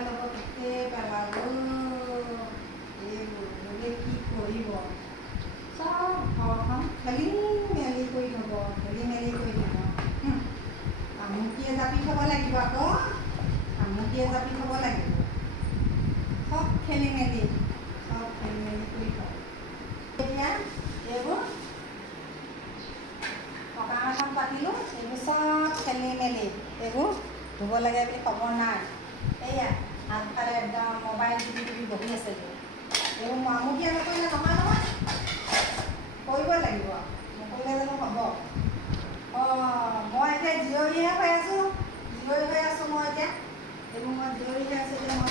ল'ব কেতিয়া পেলাব এইবোৰ বোলে কি কৰিব চব ঘৰখন খেলি মেলি কৰি থ'ব খেলি মেলি কৰি থ'ব আমুকিয়ে জাপি থ'ব লাগিব আকৌ আমুকিয়ে জাপি থ'ব লাগিব চব খেলি মেলি কৰি থ'ব এতিয়া এইবোৰ সকাম এখন পাতিলোঁ এইবোৰ চব খেলি মেলি এইবোৰ ধুব লাগে বুলি খবৰ নাই এয়া আগফালে একদম মোবাইল টিপি বহি আছে এইবোৰ আমুকিয়ে নকৰিলে নহয় নহয় কৰিবই লাগিব নকৰিলে জানো হ'ব মই এতিয়া জীয়ৰীহে হৈ আছোঁ মই এতিয়া এইবোৰ মই জীয়ৰী হৈ আছোঁ এতিয়া মই